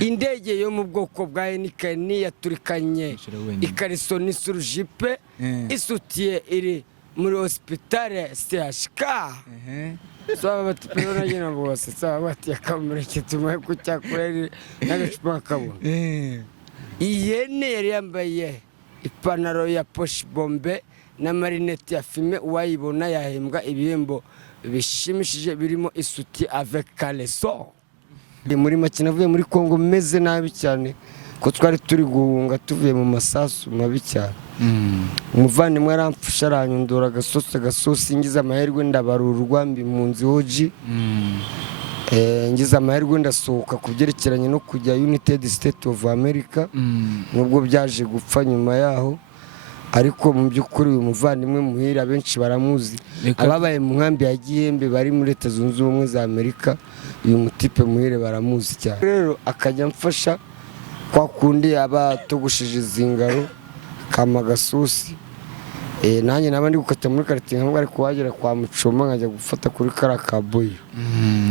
indege yo mu bwoko bwa Heineken yaturikanye ikariso n'isurujipe isutiye iri muri hospitale CHK. Saba batupero na jina bose saba bati yakamureke tumaye kucyakureri n'agacupa kabona. Ihene yari yambaye ipantaro ya poche bombe na marinette ya fime, uwayibona yahembwa ibihembo bishimishije birimo isuti avec caleçon. Muri make navuye muri Kongo meze nabi cyane ko twari turi guhunga tuvuye mu masasu mabi cyane. Umuvandimwe aramfasha aranyundura agasosi ngize amahirwe ndabarurwa mbi mu nzi hoji. Ngize amahirwe ndasohoka kubyerekeranye no kujya United States of America, nubwo byaje gupfa nyuma yaho. Ariko mu by'ukuri uyu muvandimwe muhira benshi baramuzi, ababaye mu nkambi ya Gihembe bari muri Leta Zunze Ubumwe za Amerika, uyu mutipe muhire baramuzi cyane. Rero akajya mfasha kwa kundi aba togushije zingaro kama gasosi. Nanjye nabandi gukata muri quartier nkamwe ariko wagera kwa Mucoma nkajya gufata kuri Karakaboyo.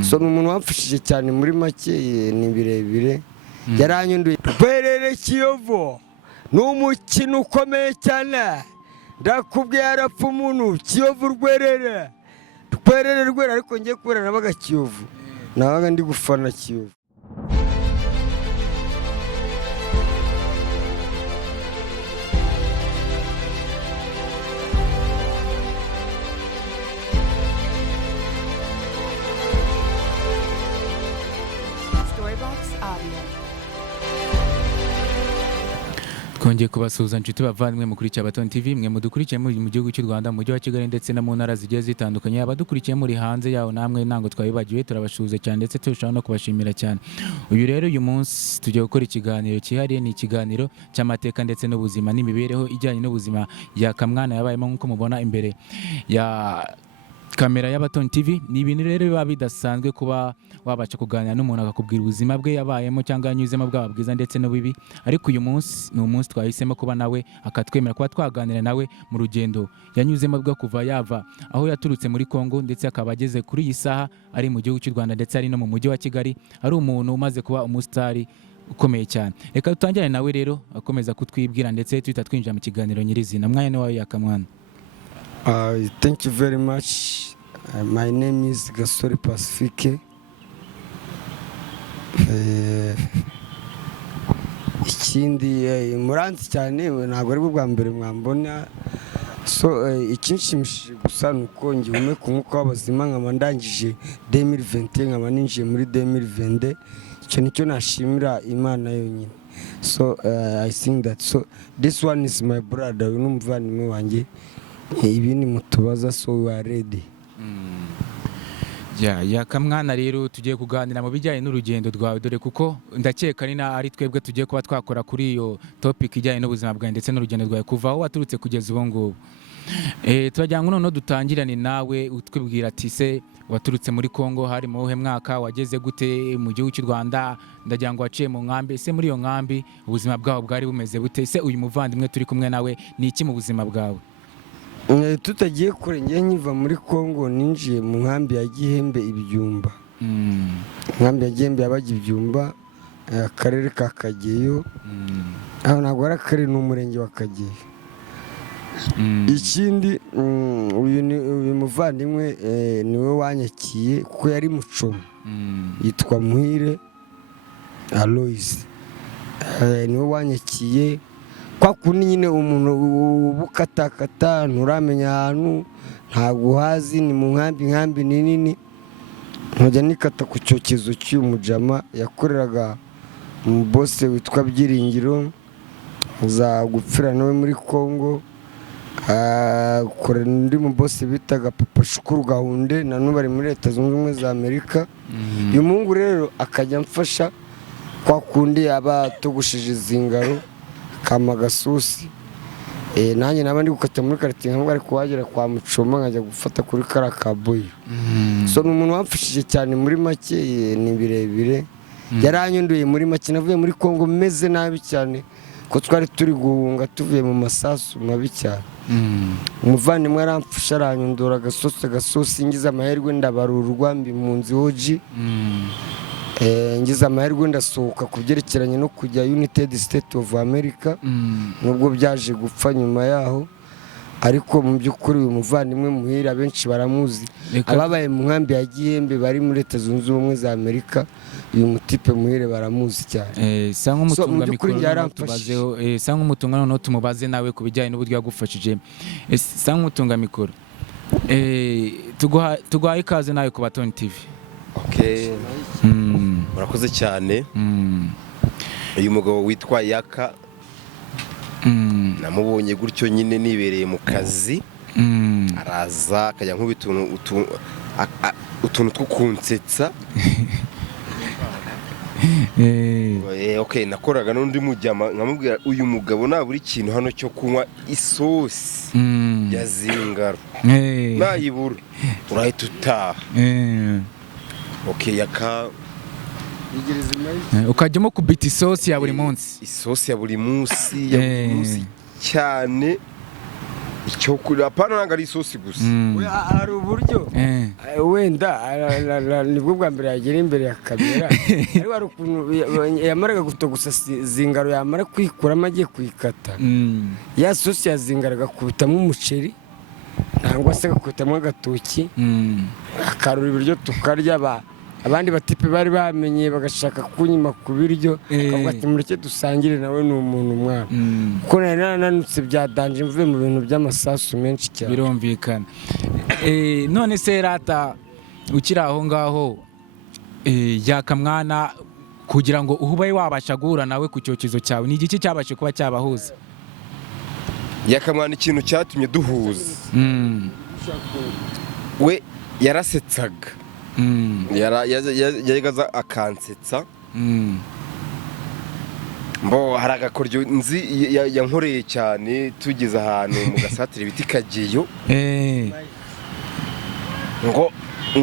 So n'umuntu wamfashije cyane muri make ni birebire. Yaranyunduye Rwerere Kiyovu n'umukino ukomeye cyane, ndakubwiye arapfa umuntu Kiyovu Rwerere ariko ngiye kubera nabaga Kiyovu, nabaga ndi gufana Kiyovu. Twongeye kubasuhuza nshuti bavandimwe mukurikiye Abaton TV, mwe mudukurikiye muri mu gihugu cy'u Rwanda, mu mujyi wa Kigali ndetse no mu ntara zigiye zitandukanye. Abadukurikiye muri hanze yaho namwe ntango twabibagiwe, turabashuze cyane ndetse turashaka no kubashimira cyane. Uyu munsi tugiye gukora ikiganiro cyihariye, ni ikiganiro cy'amateka ndetse n'ubuzima n'imibereho ijyanye n'ubuzima ya Kamwana yabayemo, nk'uko mubona imbere ya kamera y'Abaton TV. Ni ibintu rero biba bidasanzwe kuba wabasha kuganira n'umuntu akakubwira ubuzima bwe yabayemo cyangwa yanyuzemo bwaba bwiza ndetse n'ubibi. Ariko uyu munsi ni umunsi twahisemo kuba nawe akatwemera kuba twaganira nawe mu rugendo yanyuzemo bwo kuva yava aho yaturutse muri Kongo ndetse akaba ageze kuri iyi saha ari mu gihugu cy'u Rwanda ndetse ari no mu mujyi wa Kigali, ari umuntu umaze kuba umusitari ukomeye cyane. Reka dutangire nawe rero akomeza kutwibwira ndetse tuhita twinjira mu kiganiro nyirizina. Mwanya ni wawe ya Kamwana. Thank you very much. My name is Gasore Pacifique. Ikindi muranzi cyane ntabwo ari bwo bwa mbere mwambona. So ikinshimishije gusa nuko ngiye ku mwuka w'abazima nkaba ndangije 2020 nkaba ninjiye muri 2022. Icyo nicyo nashimira Imana yonyine. So I think that this one is my brother, n'umuvandimwe wanjye. Ibi ni mutubaza, so we are ready. Ya Kamwana rero tugiye kuganira mu bijyanye n'urugendo rwawe, dore kuko ndakeka ni ari twebwe tugiye kuba twakora kuri iyo topic ijyanye n'ubuzima bwawe ndetse n'urugendo rwawe kuva aho waturutse kugeza ubu ngubu. Turagira ngo noneho dutangirane nawe utwibwira ati se waturutse muri Kongo hari mu uhe mwaka, wageze gute mu gihugu cy'u Rwanda, ndagira ngo waciye mu nkambi, se muri iyo nkambi ubuzima bwawe bwari bumeze bute, se uyu muvandimwe turi kumwe nawe ni iki mu buzima bwawe? Tutagiye kure ngiye nkiva muri Kongo ninjiye mu nkambi ya Gihembe Ibyumba. Nkambi ya Gihembe yabaga Ibyumba, akarere ka Kageyo. Aho ntabwo ari akarere, n'umurenge wa Kageyo. Ikindi uyu muvandimwe niwe wanyakiye kuko yari Mucoma, yitwa Muhire Aloys. Niwe wanyakiye kwa kundi nyine umuntu ubukatakata nturamenya ahantu ntabwo uhazi, ni mu nkambi nini. Nkajya nikata ku cyokezo cy'uyu mujama yakoreraga mu boss witwa Byiringiro, za gupfira nawe muri Kongo. Korera undi mu boss bitaga Papa Shukuru Gahunde, na n'ubu bari muri Leta Zunze Ubumwe za Amerika. Uyu mungu rero akajya mfasha kwa kundi aba togushije zingaro kama gasosi. Nanjye nabandi gukata muri quartier nkamwe ariko wagera kwa Mucoma nkajya gufata kuri Karakaboyo. So n'umuntu wamfashije cyane muri make ni birebire. Yaranyunduye muri make navuye muri Kongo meze nabi cyane ko twari turi guhunga tuvuye mu masasu mabi cyane. Umuvandimwe aramfasha aranyundura agasosi ngize amahirwe ndabarurwa mbi mu nzi hoji. ngize amahirwe ndasohoka ku byerekeranye no kujya United States of America nubwo byaje gupfa nyuma yaho, ariko mu by'ukuri uyu muvandimwe Muhire abenshi baramuzi, ababaye mu nkambi ya Gihembe bari muri Leta Zunze Ubumwe za Amerika, uyu mutipe Muhire baramuzi cyane. Sa nk'umutunga mikoro tubazeho, sa nk'umutunga noneho tumubaze nawe ku bijyanye n'uburyo yagufashije. Sa nk'umutunga mikoro, tuguhaye ikaze nawe ku Baton TV. Okay. Murakoze cyane. Uyu mugabo witwa Yaka namubonye gutyo nyine nibereye mu kazi, araza akajya utuntu two kunsetsa. Okay, nakoraga n'undi mujyama nkamubwira uyu mugabo nabura ikintu hano cyo kunywa isosi ya zingaro nayibura urahita utaha. Okay, Yaka ukajyamo kubita isosi ya buri munsi, isosi ya buri munsi cyane. Icyo kuri apana nanga ari isosi gusa, hari uburyo wenda nibwo bwa mbere yagera imbere ya kamera, ariko hari ukuntu yamaraga gutogusa zingaro, yamara kwikuramo agiye kuyikata, ya sosi ya zingaro agakubitamo umuceri nangwa se agakubitamo agatoki, akarura ibiryo tukarya. Abandi batipe bari bamenye bagashaka kunyima ku biryo, akavuga ati mureke dusangire, nawe ni umuntu mwana, kuko nari nananutse byadanje mvuye mu bintu by'amasasu menshi cyane. Birumvikana. None se rata ukiri aho ngaho, Yaka mwana, kugira ngo ubaye wabasha guhura nawe ku cyokezo cyawe, ni igiki cyabashe kuba cyabahuza? Yaka mwana, ikintu cyatumye duhuza, we yarasetsaga, yagaza akansetsa. Mbo hari agakoryo nzi yankoreye cyane, tugeze ahantu mu gasatire biti Kageyo, ngo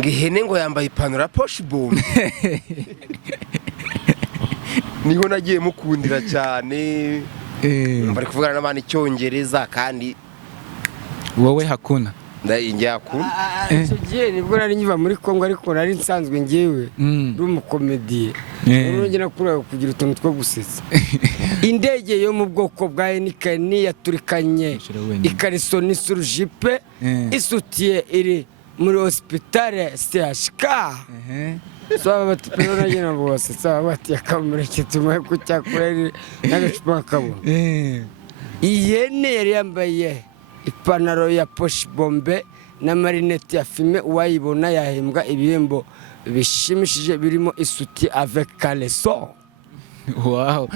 ihene ngo yambaye ipantaro ya poche bombe. Niho nagiye mukundira cyane, bari kuvugana n'abandi Icyongereza, kandi wowe hakuna icyo gihe nibwo nari nkiva muri Kongo, ariko nari nsanzwe ngewe ndi umukomediye, nongera nakuraga kugira utuntu two gusetsa. Indege yo mu bwoko bwa Henikeni yaturikanye ikariso n'isurujipe, isutiye iri muri hospitale CHK. Saba batipe nagenda bose, saba bati akamureke tumaye ku cyakora n'agacupa kabona. Ihene yari yambaye ipantaro ya poche bombe na marinette ya fime, uwayibona yahembwa ibihembo bishimishije birimo isuti avec caleçon. Wow,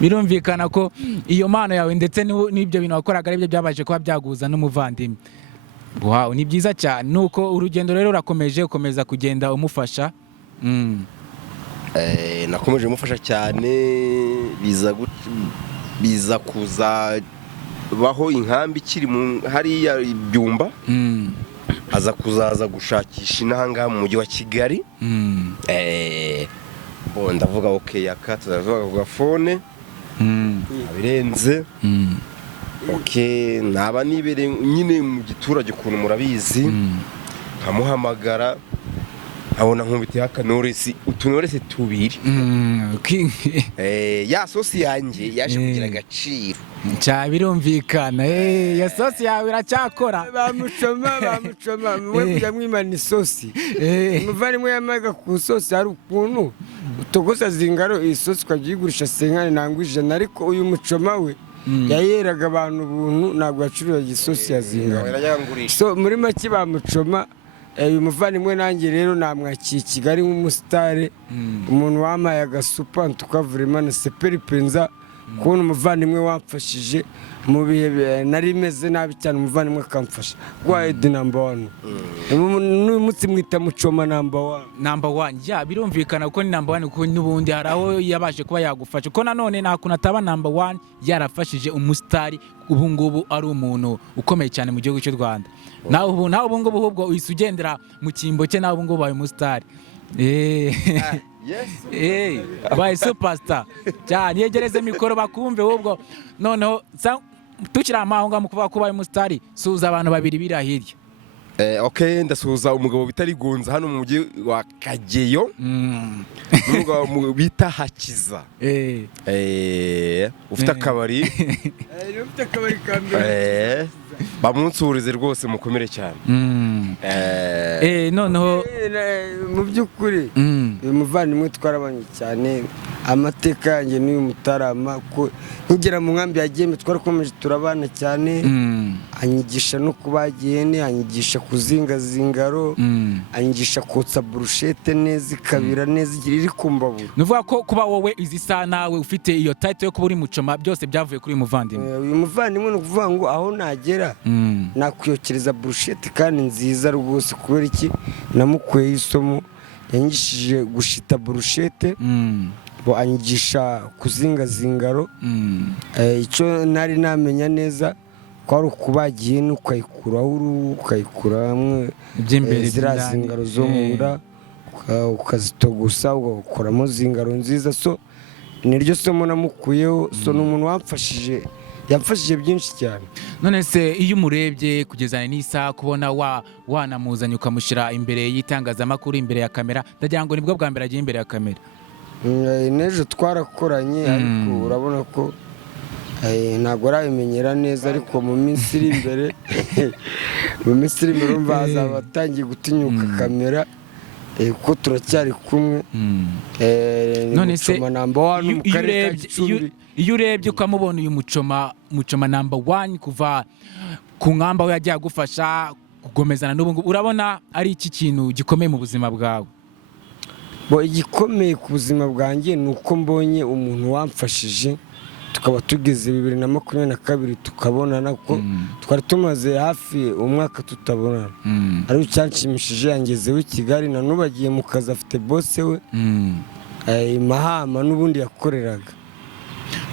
birumvikana ko iyo mpano yawe ndetse n'ibyo bintu wakoraga aribyo byabaje kuba byaguza n'umuvandimwe. Wow, ni byiza cyane. Nuko urugendo rero urakomeje ukomeza kugenda umufasha. Nakomeje mufasha cyane, biza kuza baho inkambi kiri mu hariya Byumba, aza kuzaza gushakisha inanga mu mujyi wa Kigali. Ndavuga okay, Yaka tuzavuga ku gafone abirenze. Okay, naba nibere nyine mu giturage ukuntu murabizi, nkamuhamagara abona nkubiti y'akanoresi, utunoresi tubiri. Ya sosi yanjye yaje kugira agaciro cya, birumvikana. Ya sosi yawe iracyakora. bamucoma mwe kujya mwimana isosi. Umuvandimwe yamaga ku sosi, hari ukuntu utogosa zingaro isosi ukajyigurisha 50 nangwa 100, ariko uyu mucoma we yayeraga abantu ubuntu, ntabwo yacururaga isosi ya zingaro. So muri make bamucoma. Uyu muvandimwe nanjye rero namwakiye Kigali nk'umusitare, umuntu wamaye agasupa tukavurima na seperi penza, kubona umuvandimwe wamfashije mu bihe nari meze nabi cyane, umuvandimwe akamfasha. Gwide number 1. N'uyu munsi mwita mucoma number 1. Number 1. Ya, birumvikana kuko ni number 1, kuko n'ubundi haraho yabashe kuba yagufasha. Ko nanone nakuna ataba number 1 yarafashije umusitari, ubu ngubu ari umuntu ukomeye cyane mu gihugu cy'u Rwanda. Nawe ubu ngubu ahubwo ugendera mu kimbo cye, nawe ubu ngubu baye umusitari. Baye superstar cyane. Yegereze mikoro bakumve, ahubwo noneho tukiri amaho ngaho mu kuvuga ko ubaye umusitari suza abantu babiri biri hirya. Okay, ndasuhuza umugabo bita Rigunza hano mu mujyi wa Kageyo. Umugabo bita Hakiza. Ufite akabari. Ufite akabari kambere. Bamunsurize rwose mukomere cyane. Noneho mu by'ukuri uyu muvandimwe twarabanye cyane, amateka yanjye n'uyu Mutarama ko nkigera mu nkambi ya Gihembe twarakomeje turabana cyane, anyigisha no kubagiye ne, anyigisha kuzingazingaro, anyigisha kotsa burushete neza ikabira neza iri kumbabura. nuvuga ko kuba wowe izi saa nawe ufite iyo title yo kuba uri mucoma byose byavuye kuri uyu muvandimwe. Uyu muvandimwe ni ukuvuga ngo aho nagera nakwiyokereza burushete kandi nziza rwose, kubera iki namukuyeho isomo, yanyigishije gushita burushete, anyigisha kuzingazingaro. Icyo nari namenya neza ko ari ukubagiye n'ukayikuraho uruhu, ukayikura hamwe ziriya zingaro zo mu nda, ukazitogusa ugakoramo zingaro nziza. So niryo somo namukuyeho. So ni umuntu yamfashije byinshi cyane. None se iyo umurebye kugeza n'isaha kubona wanamuzanye ukamushyira imbere y'itangazamakuru, imbere ya kamera, ndagira ngo nibwo bwa mbere agiye imbere ya kamera? N'ejo twarakoranye, ariko urabona ko ntabwo arabimenyera neza, ariko mu minsi iri imbere urumva azaba atangiye gutinyuka kamera, kuko turacyari kumwe. None se iyo urebye ukamubona uyu mucoma number 1 kuva ku nkamba aho yagiye agufasha kugomezana n'ubu ngubu, urabona ari iki kintu gikomeye mu buzima bwawe? Igikomeye ku buzima bwanjye ni uko mbonye umuntu wamfashije, tukaba tugeze 2022 tukabonana, kuko twari tumaze hafi umwaka tutabonana. Ariko cyanshimishije yangezeho i Kigali, na nubagiye mu kazi afite boss we Mahama n'ubundi yakoreraga.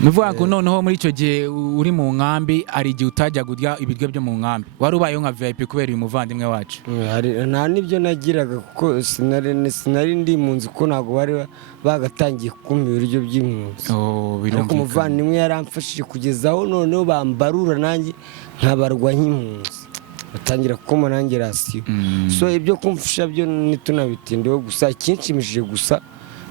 Nuvuga ngo noneho muri icyo gihe uri mu nkambi ari igihe utajya kurya ibiryo byo mu nkambi, wari ubayeho nka VIP kubera uyu muvandimwe wacu? Nta nibyo nagiraga, kuko sinari ndi impunzi, ko ntabwo bari bagatangiye kumpa ibiryo by'impunzi. Ariko umuvandimwe yaramfashije kugeza aho noneho bambarura nanjye nkabarwa nk'impunzi, batangira kumpa nanjye rasiyo. So ibyo kumfasha byo ntitunabitindeho, gusa ikinshimishije gusa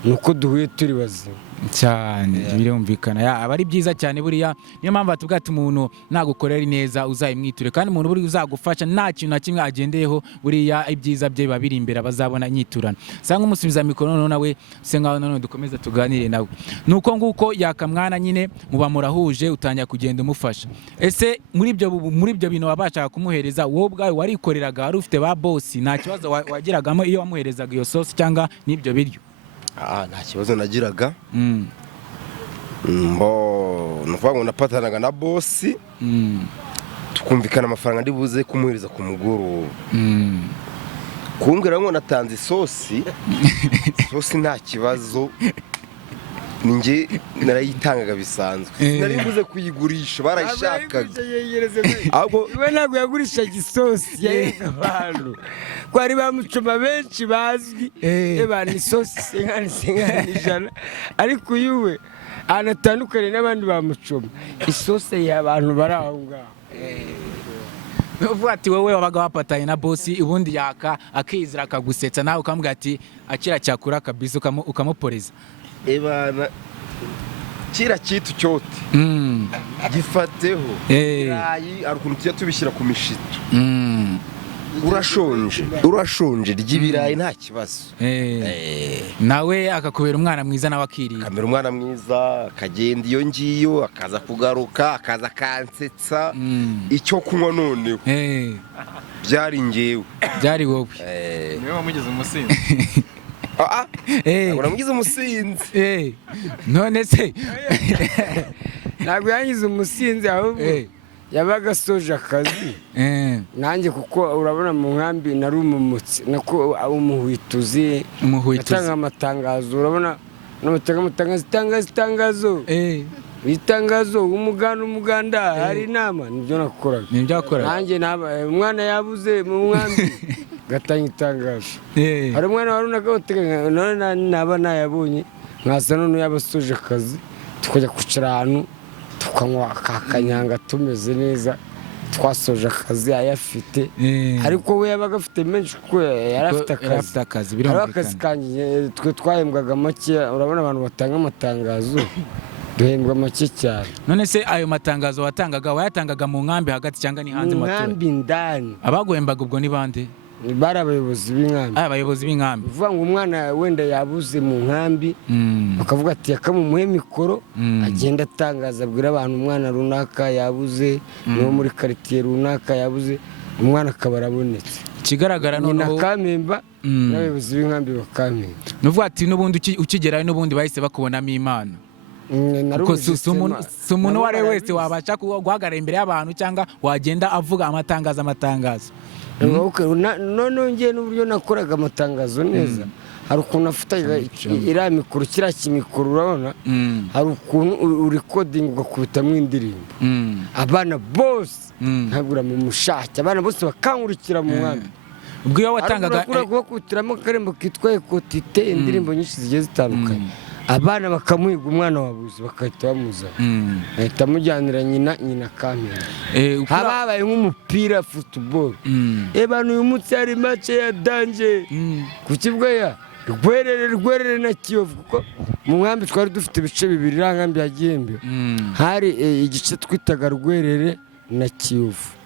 ni uko duhuye turi bazima cyane. Birumvikana aba ari byiza cyane. Buriya niyo mpamvu batubwira ati umuntu nagukorera neza uzayimwiture, kandi umuntu buri uzagufasha nta kintu na kimwe agendeyeho, buriya ibyiza bye biba biri imbere, abazabona nyiturana. Sanga umusubiza mikoro noneho nawe se ngaho noneho dukomeza tuganire nawe. Nuko nguko yakamwana nyine muba murahuje, utangira kugenda umufasha. Ese muri ibyo bintu wabashaga kumuhereza wowe ubwawe warikoreraga, wari ufite ba boss, nta kibazo wagiragamo iyo wamuherezaga iyo sauce cyangwa n'ibyo biryo? Nta kibazo nagiraga. Nuvuga ngo napatanaga na boss, tukumvikana amafaranga ndi buze kumuhereza ku mugoroba. Kumbwira ngo natanze isosi nta kibazo, ninjye narayitangaga bisanzwe, nari buze kuyigurisha, barayishakaga. Ahubwo we ntabwo yagurishaga isosi y'abantu, ko ari bamucoma benshi bazwi bana isosi 50 ariko uyu we anatandukanye n'abandi bamucoma, isosi y'abantu bari aho ngaho. Uvuga ati wowe wabaga wapatanye na boss, ubundi yaka akizira akagusetsa, nawe ukambwira ati akira cyakura kabisa ukamuporeza. Ebana kira kitu cyote gifateho irayi, arukuntu tujya tubishyira ku mishito. urashonje ry'ibirayi nta kibazo. Nawe akakubera umwana mwiza, nawe akiriye akamera umwana mwiza, akagenda iyo ngiyo, akaza kugaruka, akaza kansetsa. Icyo kunywa noneho byari ngewe, byari wowe. Niwe wamugize umusinzi? uramugize umusinzi. None se ntabwo yangize umusinzi, ahubwo yabaga asoje akazi. Nanjye kuko urabona mu nkambi nari umumutsi, nako umuhwituzi, atanga amatangazo. Urabona itangazo umuganda hari inama, nibyo nakoraga. Nanjye umwana yabuze mu nkambi gatanga itangazo. Hari umwana warunaga uteganya none naba nayabonye, nkasa none yabasoje akazi, tukajya kwicara ahantu tukanywa kakanyanga tumeze neza twasoje akazi ayafite ariko we yabaga afite menshi kuko yari afite akazi kanjye twe twahembwaga make urabona abantu batanga amatangazo duhembwa make cyane. None se ayo matangazo wayatangaga mu nkambi hagati cyangwa ni hanze mu matora? Nkambi ndani. Abaguhembaga ubwo ni bande? Bari abayobozi b'inkambi. Abayobozi b'inkambi. Uvuga ngo umwana wenda yabuze mu nkambi bakavuga ati yakamumuhe mikoro agenda atangaza abwira abantu umwana runaka yabuze no muri quartier runaka yabuze umwana akaba arabonetse. Kigaragara noneho Kamemba n'abayobozi b'inkambi bakamemba. Nuvuga ati nubundi ukigerayo nubundi bahise bakubonamo Imana. Umuntu wari wese wabasha guhagarara imbere y'abantu cyangwa wagenda avuga amatangazo. None ngiye n'uburyo nakoraga amatangazo neza hari ukuntu afataga iriya mikoro kiriya kimikoro urabona hari ukuntu urikodinga ugakubitamo indirimbo abana bose ntagura mu mushake abana bose bakangurikira mu nkambi. Ubwo iyo watangaga kubakutiramo akarembo kitwa Ekotite indirimbo nyinshi zigiye zitandukanye abana bakamuhiga umwana wabuze bakahita bamuza ahita amujyanira nyina Kamemba. Habaye nk'umupira football abantu uyu munsi hari match ya danje ku kibuga ya Rwerere na Kiyovu kuko mu nkambi twari dufite ibice bibiri nkambi ya Gihembe hari igice twitaga Rwerere na Kiyovu.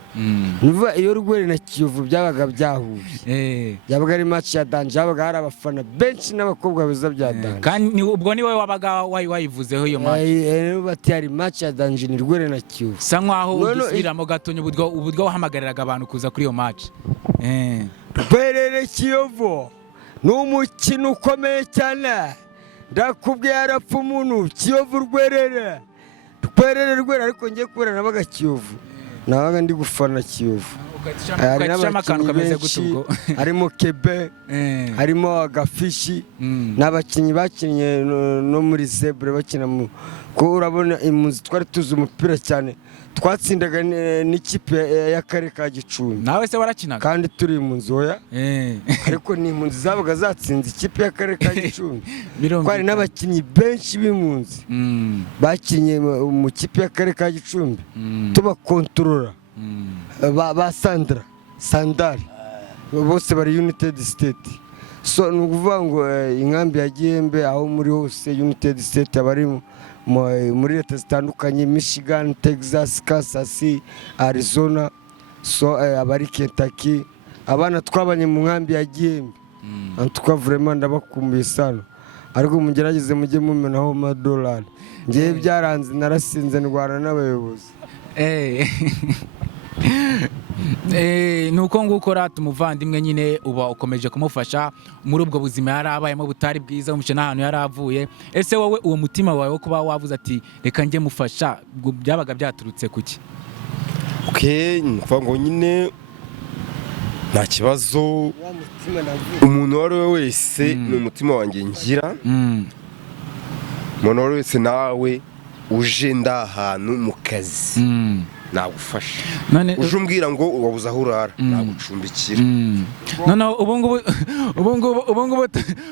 Nuva iyo Rwerere na Kiyovu byabaga byahuye yabaga ari match ya danje habaga hari abafana benshi n'abakobwa beza bya danje kandi ubwo ni wowe wabaga wayivuzeho iyo match bati hari match ya danje ni Rwerere na Kiyovu sa nkaho udusubiramo gatonye ubwo wahamagariraga abantu kuza kuri iyo match. Rwerere Kiyovu ni umukino ukomeye cyane ndakubwiye harapfa umuntu Kiyovu Rwerere ariko ngiye kubera nabaga Kiyovu nabaga ndi gufana Kiyovu. Hari n'abakinnyi benshi harimo Kebe harimo Agafishi n'abakinnyi bakinnye no muri Zebre bakina ko urabona impunzi twari tuzi umupira cyane twatsindaga n'ikipe y'akarere ka Gicumbi. Nawe se warakinaga? Kandi turi impunzi oya ariko ni impunzi zabaga zatsinze ikipe y'akarere ka Gicumbi. Kwari n'abakinnyi benshi b'impunzi bakinnye mu kipe y'akarere ka Gicumbi tubakontorora ba Sandari bose bari United State. So ni ukuvuga ngo inkambi ya Gihembe aho muri hose United State abari muri leta zitandukanye Michigan, Texas, Kansas, Arizona, so abari Kentucky abana twabanye mu nkambi ya Gihembe antuka vraiment ndabakumbuye sana ariko mugerageze mujye mumenaho $1 ngiye byaranze narasinze ndwana n'abayobozi. Nuko nguko umuvandimwe nyine uba ukomeje kumufasha muri ubwo buzima yarabayemo butari bwiza umuce n'ahantu yaravuye. Ese wowe uwo mutima wawe wo kuba wavuze ati reka njye mufasha byabaga byaturutse kuki? Mvuga ngo nyine nta kibazo umuntu uwo ari we wese ni umutima wanjye ngira umuntu uwo ari wese nawe uje ndahantu mu kazi nagufasha uje umbwira ngo wabuze aho urara nagucumbikira. Noneho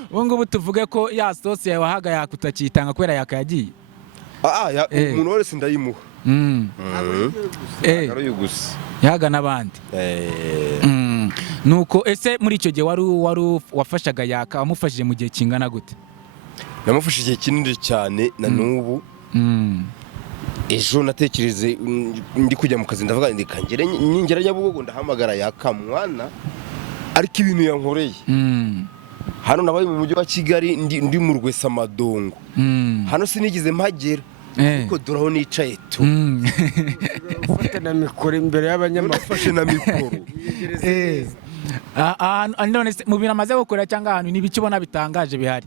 ubungubu tuvuge ko ya sosi yawe wahaga yakutakitanga kubera yakayagiye. Umuntu wese ndayimuha ari gusa yahaga n'abandi. Nuko ese muri icyo gihe wari wafashaga yaka wamufashije mu gihe kingana gute? Namufashije igihe kinini cyane na n'ubu. Ejo natekereze ndi kujya mu kazi ndavuga ndikangere ningera Nyabugogo ndahamagara yakamwana ariko ibintu yankoreye hano nabaye mu mujyi wa Kigali ndi mu Rwesamadongo hano sinigeze mpagera ariko duraho nicaye tu ufate na mikoro imbere y'abanyamakuru na mikoro none mu bintu amaze gukora cyangwa ahantu n'ibikibona bitangaje bihari?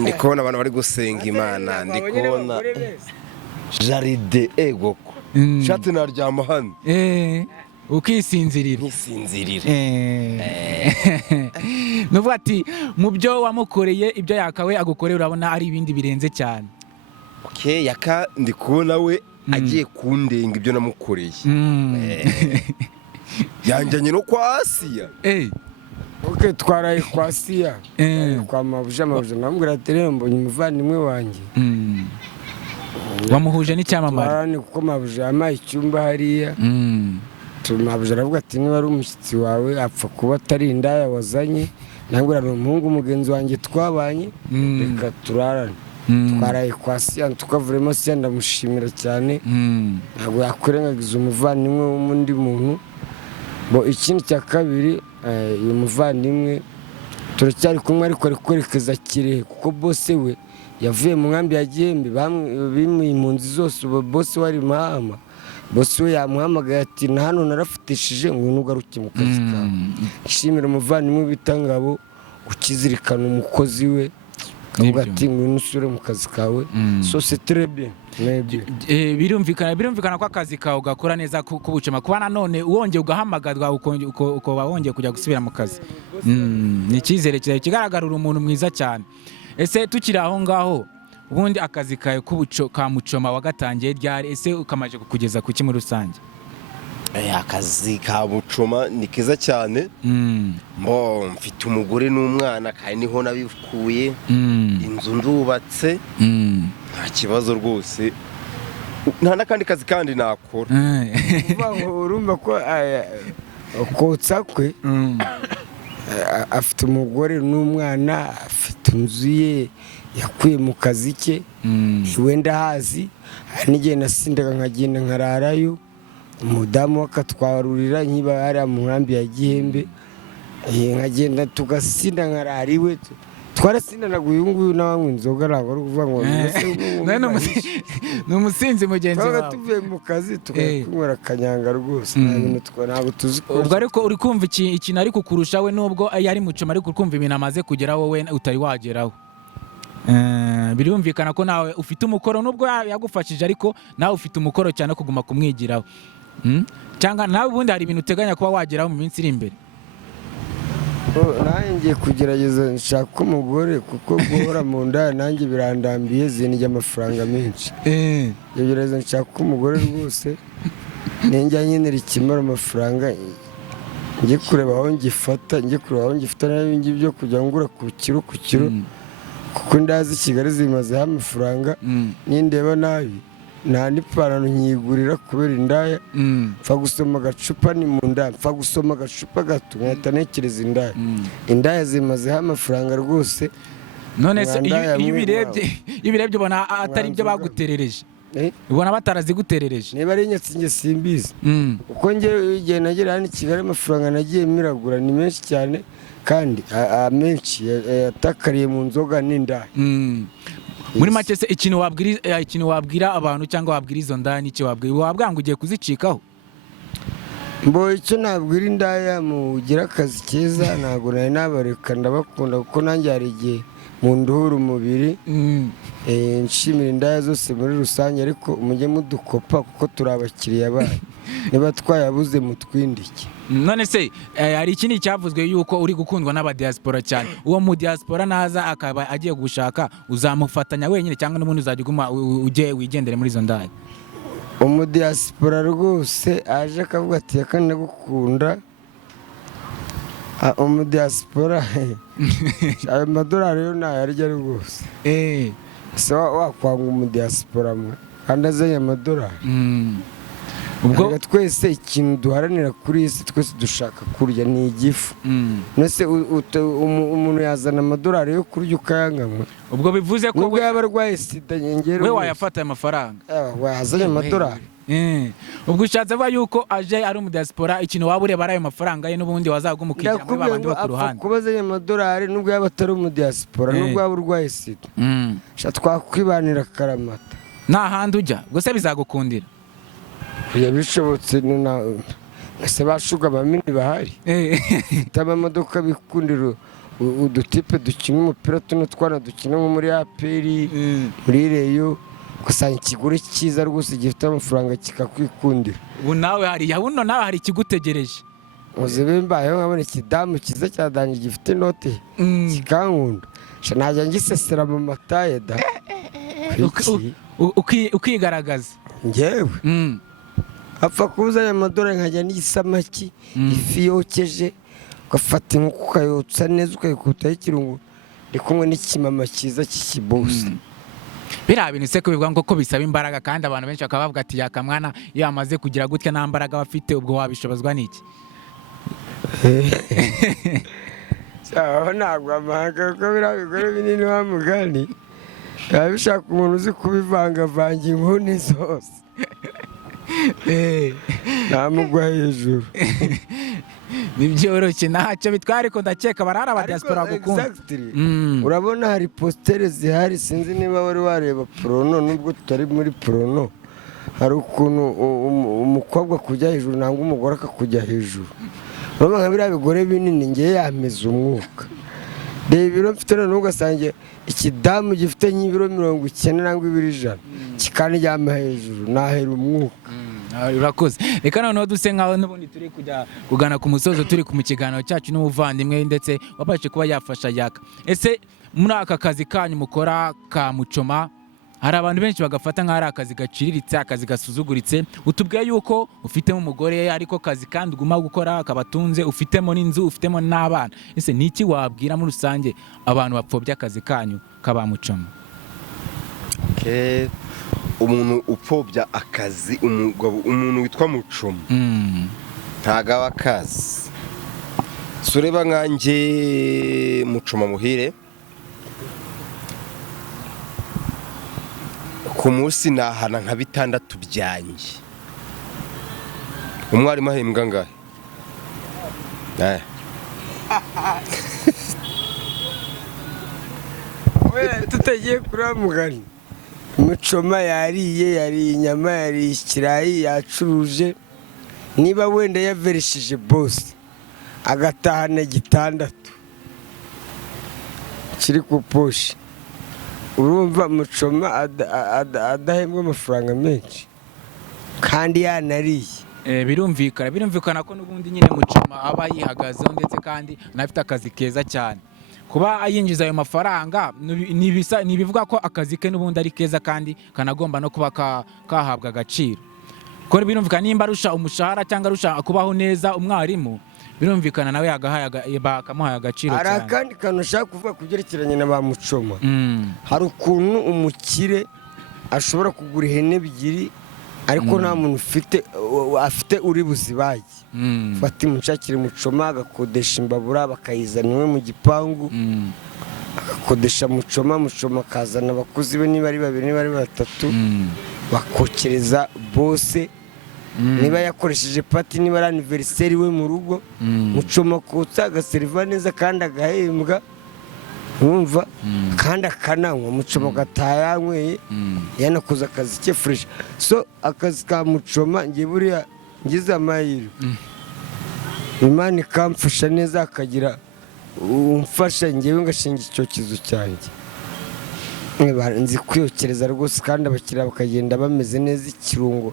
Ndi kubona abantu bari gusenga Imana ndi kubona jaride egoko shati naryama hano ukisinzirira nuvuga ati mu byo wamukoreye ibyo yakawe agukoreye urabona ari ibindi birenze cyane. Yaka ndi kubona we agiye kundenga ibyo namukoreye yanjyanye no kwa Asiya. Twaraye kwa Asiya kwa mabuja namubwira ati rero mbonye umuvandimwe wanjye wamuhuje n'icyamamare twarane kuko mabuja yampaye icyumba hariya mabuja aravuga ati niba ari umushyitsi wawe apfa kuba atari indaya wazanye nangura ni umuhungu mugenzi wanjye twabanye reka turarane twaraye kwa Siya tukavuremo Siya ndamushimira cyane ntabwo yakwirengagiza umuvandimwe w'undi muntu bo ikindi cya kabiri uyu muvandimwe turacyari kumwe ariko ari kwerekeza Kirehe kuko bose we yavuye mu nkambi ya Gihembe bimuye impunzi zose bose wari Mahama bose we yamuhamagaye ati na hano narafutishije ngo nugaruke mu kazi kawe ishimira umuvandimwe w'ibitangabo ukizirikana umukozi we kavuga ati ngo nusure mu kazi kawe so c'est très bien birumvikana ko akazi kawe ugakora neza kubucema kuba nanone wongeye ugahamagarwa uko wongeye kujya gusubira mu kazi ni icyizere kigaragara uri umuntu mwiza cyane ese tukiri aho ngaho ubundi akazi kawe ka mucoma wagatangiye ryari ese ukamaje kukugeza ku muri rusange akazi ka mucoma ni keza cyane mfite umugore n'umwana kandi niho nabikuye inzu ndubatse nta kibazo rwose nta n'akandi kazi kandi nakora urumva ko kotsa kwe afite umugore n'umwana afite inzu ye yakuye mu kazi ke wenda hazi n'igihe nasindaga nkagenda nkararayo umudamu akatwarurira nkiba hariya mu nkambi ya Gihembe nkagenda tugasinda nkarara iwe twarasindanaga uyu nguyu n'abanywa inzoga ntabwo ari ukuvuga ngo ni umusinzi mugenzi wawe tuvuye mu kazi tukunywera akanyanga rwose ntabwo tuzi ko ubwo ariko uri kumva ikintu ari kukurusha we nubwo yari mucoma ariko uri kumva ibintu amaze kugeraho wowe utari wageraho birumvikana ko nawe ufite umukoro nubwo yagufashije ariko nawe ufite umukoro cyane kuguma kumwigiraho cyangwa nawe ubundi hari ibintu uteganya kuba wageraho mu minsi iri imbere nanjye ngiye kugerageza nshaka umugore kuko guhora mu nda nanjye birandambiye zinjya amafaranga menshi gerageza nshaka umugore rwose ninjya nkenera ikimara amafaranga njye kureba aho ngifata n'ibindi byo kujya ngura ku kiro kuko ndazi Kigali zimazeho amafaranga nindeba nabi nta n'ipantaro nkiyigurira kubera indaya mfa gusoma agacupa ni mu nda mfa gusoma agacupa gato nkahita ntekereza indaya zimazeho amafaranga rwose none se iyo ubirebye ubona atari ibyo baguterereje ubona bataraziguterereje niba ari inyatsi njye simbizi kuko njye igihe nagera hano i Kigali amafaranga nagiye miragura ni menshi cyane kandi amenshi yatakariye mu nzoga n'indaya muri make se ikintu wabwira abantu cyangwa wabwira izo ndaya n'icyo wabwira ngo ugiye kuzicikaho icyo nabwira indaya mugira akazi keza ntabwo nari nabareka ndabakunda kuko nanjye hari igihe mu nduhura umubiri nshimira indaya zose muri rusange ariko mujye mudukopa kuko turi abakiriya bayo niba twayabuze mutwindike none se hari ikindi cyavuzwe yuko uri gukundwa n'abadiaspora cyane uwo mu diaspora naza akaba agiye gushaka uzamufatanya wenyine cyangwa n'ubundi uzajya uguma wigendere muri izo ndaya umudiaspora rwose aje akavuga ati reka ndagukunda umudiaspora ayo madolari yo ntayarya rwose se wakwanga umudiaspora mwe kandi azanye amadolari ubwo twese ikintu duharanira kuri iyi si twese dushaka kurya ni igifu nose umuntu yazana amadolari yo kurya ukayanganywa ubwo bivuze ko nubwo yaba arwaye sida nyengero we wayafata aya mafaranga wazanye amadolari ubwo ushatse avuga yuko aje ari umudiaspora ikintu waba ureba ari ayo mafaranga ye n'ubundi wazagumukira muri babandi bo ku ruhande kuba azanye amadolari nubwo yaba atari umudiaspora nubwo yaba urwaye sida twakwibanira akaramata nta handi ujya gusa bizagukundira bishobotse ese bashuga abamini bahari ufite amamodoka bikundira udutipe dukina umupira tuno twana dukina nko muri APR muri Reyo ugasanga ikigure cyiza rwose gifite amafaranga kikakwikundira ubu nawe hari ikigutegereje uzebe mbayeho nkabona ikidamu cyiza cyadanje gifite inote kikankunda najya ngisesera mu mataye da ukigaragaza njyewe apfa kuzanya amadolari nkajya n'igisamaki ifi yokeje ugafata inkoko ukayotsa neza ukayikutaho ikirungo ndi kumwe n'ikimama cyiza cy'ikibosi biriya bintu se ko bivuga ngo ko bisaba imbaraga kandi abantu benshi bakaba bavuga ati yakamwana iyo amaze kugira gutya nta mbaraga bafite ubwo wabishobozwa n'iki? aho ntabwo amahanga kuko biriya bigore binini wa mugani biba bishaka umuntu uzi kubivangavanga inkuni zose ntamugwa hejuru. Nibyoroshye ntacyo bitwara ariko ndakeka barara abadiaspora gukunda. Urabona hari postere zihari sinzi niba wari wareba Prono nubwo tutari muri Prono, hari ukuntu umukobwa kujya hejuru nangwa umugore akakujya hejuru. Urabona nka biriya bigore binini ngiye yameze umwuka. Reba ibiro mfite none ugasange ikidamu gifite nk'ibiro 90 nangwa 200 kikanijyama hejuru nahera umwuka. Urakoze. Reka noneho duse nkaho n'ubundi turi kujya kugana ku musozo turi ku kiganiro cyacu n'umuvandimwe ndetse wabashe kuba yafasha Yaka. Ese muri aka kazi kanyu mukora ka Muchoma hari abantu benshi bagafata nka ari akazi gaciriritse, akazi gasuzuguritse, utubwiye yuko ufitemo umugore ariko kazi kandi uguma gukora akabatunze, ufitemo n'inzu, ufitemo n'abana. Ese niki wabwira muri rusange abantu bapfobya akazi kanyu kaba Muchoma? Umuntu upfobya akazi umuntu witwa Muchoma ntago aba akazi. Sureba nkanjye Muchoma Muhire ku munsi nahana nka 6 byanjye. Umwarimu ahembwa ngahe? Tutagiye kuramugana Muchoma yariye inyama, yariye ikirayi, yacuruje. Niba wenda yaverishije boss agatahana 6 kiri ku poshi, urumva Muchoma adahembwa amafaranga menshi kandi yanariye. Birumvikana ko n'ubundi nyine Muchoma aba yihagazeho ndetse kandi anafite akazi keza cyane. Kuba ayinjiza ayo mafaranga nibivuga ko akazi ke n'ubundi ari keza kandi kanagomba no kuba kahabwa agaciro. Ko birumvikana nimba arusha umushahara cyangwa arusha kubaho neza umwarimu, birumvikana nawe bakamuhaye agaciro cyane. Hari kandi kantu ushaka kuvuga kugerekeranye na ba Muchoma. Hari ukuntu umukire ashobora kugura ihene 2 ariko nta muntu afite uri buzibage. Fati mushakire Muchoma agakodesha imbabura bakayizana iwe mu gipangu, agakodesha Muchoma kazana abakozi be niba ari 2 niba ari 3 bakokereza bose. Niba yakoresheje pati niba ari anniversaire we mu rugo, Muchoma kotsa agaseriva neza kandi agahembwa. Umva kandi akananywa Muchoma gatayanyweye yanakoze akazi ke fresh. So akazi ka Muchoma ngiye buriya ngize amahirwe Imana ikamfasha neza akagira umfasha ngewe ngashinga icyokezo cyanjye. Nzi kwiyokereza rwose kandi abakiriya bakagenda bameze neza, ikirungo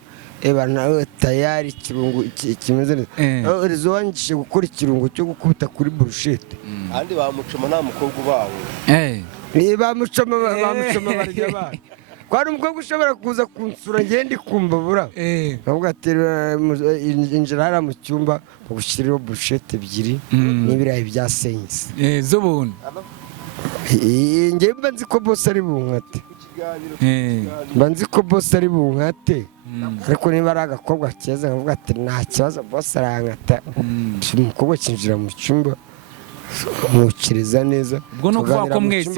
nawe tayari ikirungo kimeze neza. Rezo wangishe gukora ikirungo cyo gukubita kuri burushete. Kandi ba Muchoma nta mukobwa ubawe. Ba Muchoma barya abana. Kwari umukobwa ushobora kuza kunsura ngende kumbabura. Bavuga ati injira hara mu cyumba bagushyiriraho burushete 2 n'ibirayi bya senyise. Z'ubuntu. Ngewe mba nzi ko boss ari bunkate. Mba nzi ko boss ari bunkate. Ariko niba ari agakobwa keza nkavuga ati nta kibazo boss arankata. Umukobwa kinjira mu cyumba mukiriza neza. Ubwo no kuvuga ko mwese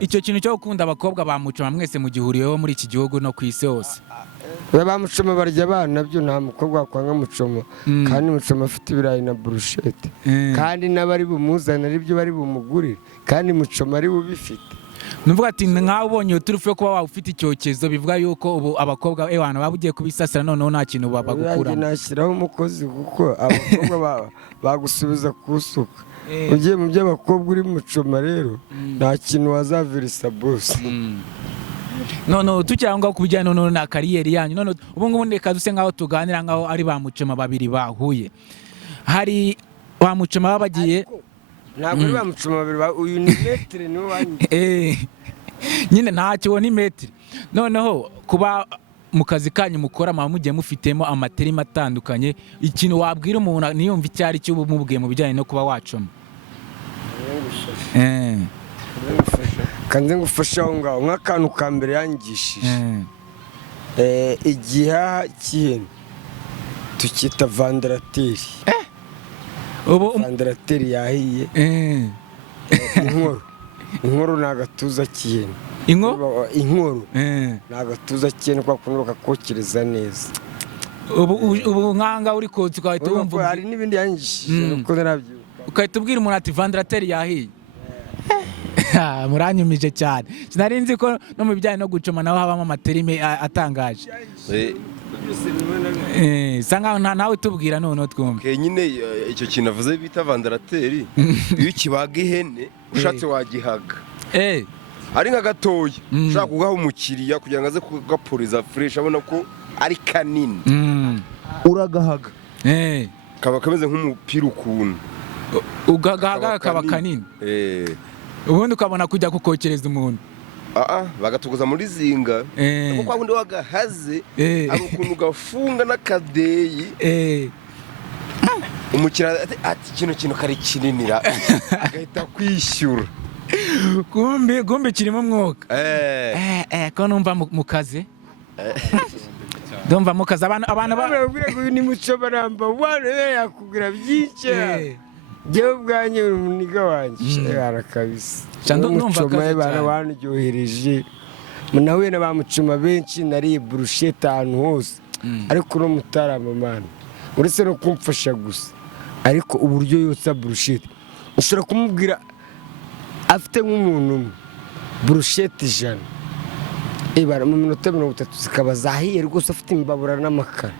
icyo kintu cyo gukunda abakobwa ba Muchoma mwese mu gihuriyeho muri iki gihugu no ku isi hose. Ba Muchoma barya abana nabyo nta mukobwa wakwanga Muchoma kandi Muchoma afite ibirayi na burushete kandi n'abari bumuzana ari byo bari bumugurire kandi Muchoma ari bubifite. Nuvuga ati nkaho ubonye turufe kuba ufite icyokezo bivuga yuko ubu abakobwa abantu babugiye kubisasira noneho nta kintu babagukura. Nashyiraho umukozi kuko abakobwa bagusubiza kusuka. Ugiye mu by'abakobwa uri Muchoma rero nta kintu wazavirisa boss. Noneho tucyangwa kubijyana noneho na kariyeri yanyu noneho ubu ngubu ndeka duse nkaho tuganira nkaho ari ba Muchoma babiri bahuye. Hari ba Muchoma babagiye ntabwo ari ba Muchoma babiri uyu ni metre ni wanyu. Nyine ntacyo ni metre. Noneho kuba mu kazi kanyu mukora mugiye mufitemo amaterima atandukanye, ikintu wabwira umuntu niyumva icyari cyo mubwiye mu bijyanye no kuba Wachoma? kanze ngufasha aho ngaho nk'akantu ka mbere yangishije igihaha cy'ihene tukita vandarateri vandarateri yahiye inkoro ni agatuza k'ihene inkoro ni agatuza k'ihene kwa kuntu bakakokereza neza ubu nkanga uri kotsa ugahita wumva hari n'ibindi yangishije kuko narabyibuka ukahita ubwira umuntu ati vandarateri yahiye muranyumije cyane sinari nzi ko no mu bijyanye no gucoma naho habamo amaterime atangaje sa nkaho nawe tubwira noneho twumve nyine icyo kintu avuze bita vandarateri iyo ukibaga ihene ushatse wagihaga ari nka gatoya ushaka kugaha umukiriya kugira ngo aze kugapuriza fureshi abona ko ari kanini uragahaga kaba kameze nk'umupira ukuntu ugagahaga kaba kanini ubundi ukabona kujya kukokereza umuntu bagatuguza muri zinga kuko kwa wundi wagahaze ari ukuntu gafunga n'akadeyi umukiriya ati kino kari kininira agahita kwishyura gumbi kirimo umwuka ko numva mu kazi ndumva mu kazi abantu babwira ngo uyu ni muco baramba wane yakubwira byinshi jewe ubwanjye uri muniga wanjye arakabisa umucoma y'abantu banuryohereje nahuye na bamucoma benshi nariye burushete ahantu hose ariko uno mutarama mana uretse no kumfasha gusa ariko uburyo yotsa burushete ushobora kumubwira afite nk'umuntu umwe burushete 100 mu minota 30 zikaba zahiye rwose afite imbabura n'amakara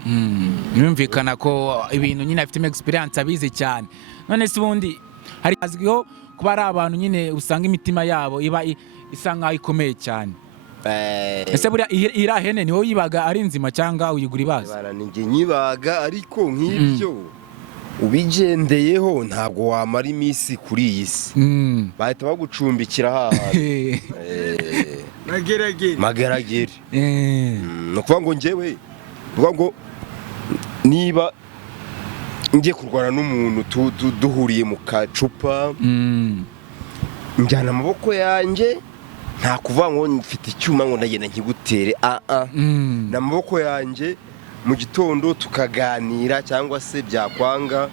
yumvikana ko ibintu nyine afite experience abizi cyane none se ubundi hari azwiho kuba ari abantu nyine usanga imitima yabo iba isa nkaho ikomeye cyane ese buriya iriya hene niwo yibaga ari nzima cyangwa uyigura ibaza ninjye nyibaga ariko nk'ibyo ubigendeyeho ntabwo wamara iminsi kuri iyi si bahita bagucumbikira hahantu mageragere ni ukuvuga ngo njyewe niba ngiye kurwana n'umuntu duhuriye mu kacupa njyana amaboko yanjye nta kuvuga ngo mfite icyuma ngo ndagenda nkigutere ni amaboko yanjye mu gitondo tukaganira cyangwa se byakwanga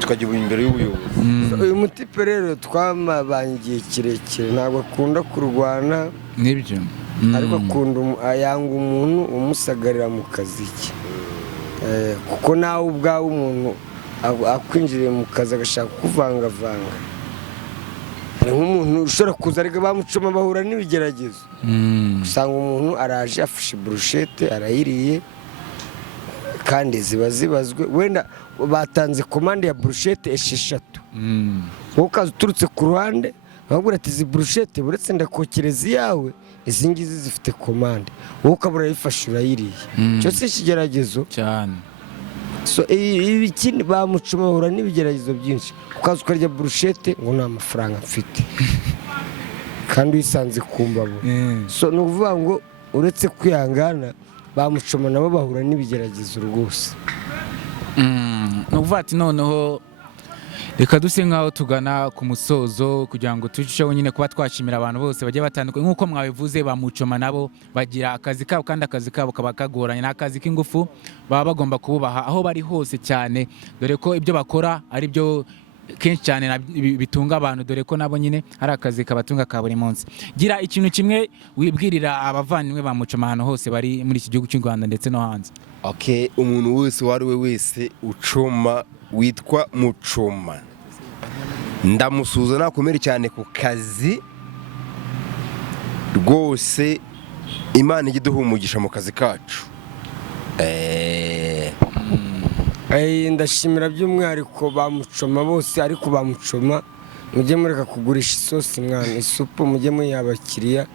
tukajya imbere y'ubuyobozi uyu mutipe rero twamabangiye kirekire ntabwo akunda kurwana nibyo ariko yanga umuntu umusagarira mu kazi ke kuko nawe ubwawe umuntu akwinjiriye mu kazi agashaka kuvangavanga hari nk'umuntu ushobora kuza ariko bamucoma bahura n'ibigeragezo usanga umuntu araje afashe burushete arayiriye kandi ziba zibazwe wenda batanze komande ya burushete 6 wowe ukaza uturutse ku ruhande bakubwira ati izi burushete uretse ndakokereza iyawe izi ngizi zifite komande wowe ukabura yifashe urayiriye cyo si ikigeragezo cyane ikindi bamucoma bahura n'ibigeragezo byinshi ukaza ukarya burushete ngo nta mafaranga mfite kandi uyisanze ku mbavu ni ukuvuga ngo uretse kwihangana bamucoma nabo bahura n'ibigeragezo rwose ni ukuvuga ati noneho reka duse nkaho tugana ku musozo kugira ngo turusheho nyine kuba twashimira abantu bose bagiye batandukanye nk'uko mwabivuze bamucoma nabo bagira akazi kabo kandi akazi kabo kaba kagoranye ni akazi k'ingufu baba bagomba kububaha aho bari hose cyane dore ko ibyo bakora ari byo kenshi cyane bitunga abantu dore ko nabo nyine hari akazi kabatunga ka buri munsi gira ikintu kimwe wibwirira abavandimwe bamucoma ahantu hose bari muri iki gihugu cy'u Rwanda ndetse no hanze umuntu wese uwo ari we wese ucoma witwa mucoma ndamusuza nakomere cyane ku kazi rwose Imana ijye iduha umugisha mu kazi kacu ndashimira by'umwihariko bamucoma bose ariko bamucoma mujye mureka kugurisha isosi mwana isupu mujye muyiha abakiriya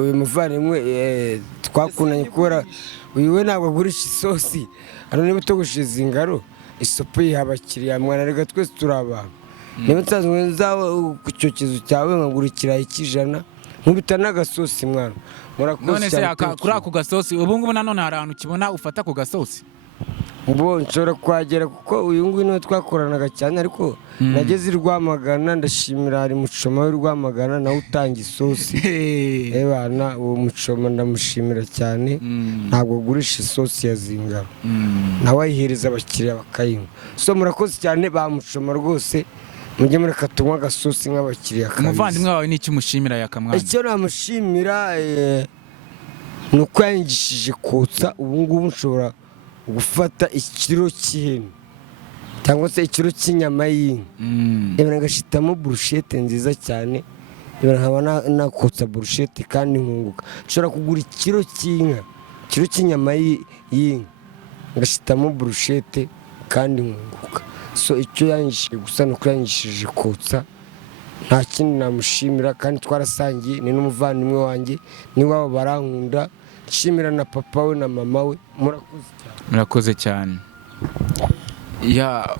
uyu muvandimwe twakundanye kubera uyu we ntabwo agurisha isosi hano niba utogosheze ingaro isupu yiha abakiriya mwana reka twese turi abantu niba nsanzwe nzawe ku cyokezo cyawe nkagura ikirayi cy'ijana nkubita n'agasosi mwana none se kuri ako gasosi ubu ngubu nanone hari ahantu ukibona ufata ku gasosi ubu nshobora kuhagera kuko uyu nguyu niwe twakoranaga cyane ariko nageze i Rwamagana ndashimira hari mucoma w'i Rwamagana nawe utanga isosi ebana uwo mucoma ndamushimira cyane ntabwo agurisha isosi ya Zingaro nawe ayihereza abakiriya bakayinywa so murakoze cyane ba mucoma rwose mujye mureka tunywa agasosi nk'abakiriya kabisa umuvandimwe wawe ni iki umushimira yakamwana icyo namushimira ni uko yanyigishije kotsa ubu ngubu nshobora gufata ikiro cy'ihene cyangwa se ikiro cy'inyama y'inka ngashitamo burushete nziza cyane nkaba nakotsa burushete kandi nkunguka nshobora kugura ikiro cy'inka ikiro cy'inyama y'inka ngashitamo burushete kandi nkunguka so icyo yanyigishije gusa ni uko yanyigishije kotsa nta kindi namushimira kandi twarasangiye ni n'umuvandimwe wanjye n'iwabo barankunda nshimira na papa we na mama we murakoze cyane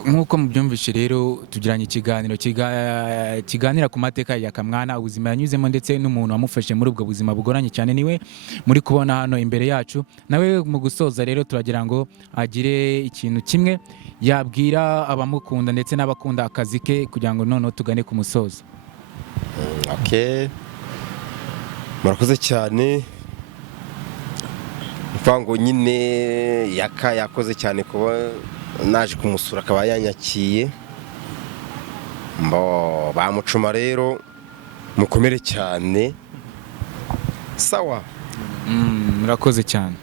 nk'uko mubyumvishe rero tugiranye ikiganiro kiganira ku mateka ya Kamwana ubuzima yanyuzemo ndetse n'umuntu wamufashe muri ubwo buzima bugoranye cyane niwe muri kubona hano imbere yacu nawe mu gusoza rero turagira ngo agire ikintu kimwe yabwira abamukunda ndetse n'abakunda akazi ke kugira ngo noneho tugane ku musozo. murakoze cyane mvango nyine yakoze cyane kuba naje kumusura akaba yanyakiye bamucuma rero mukomere cyane sawa murakoze cyane.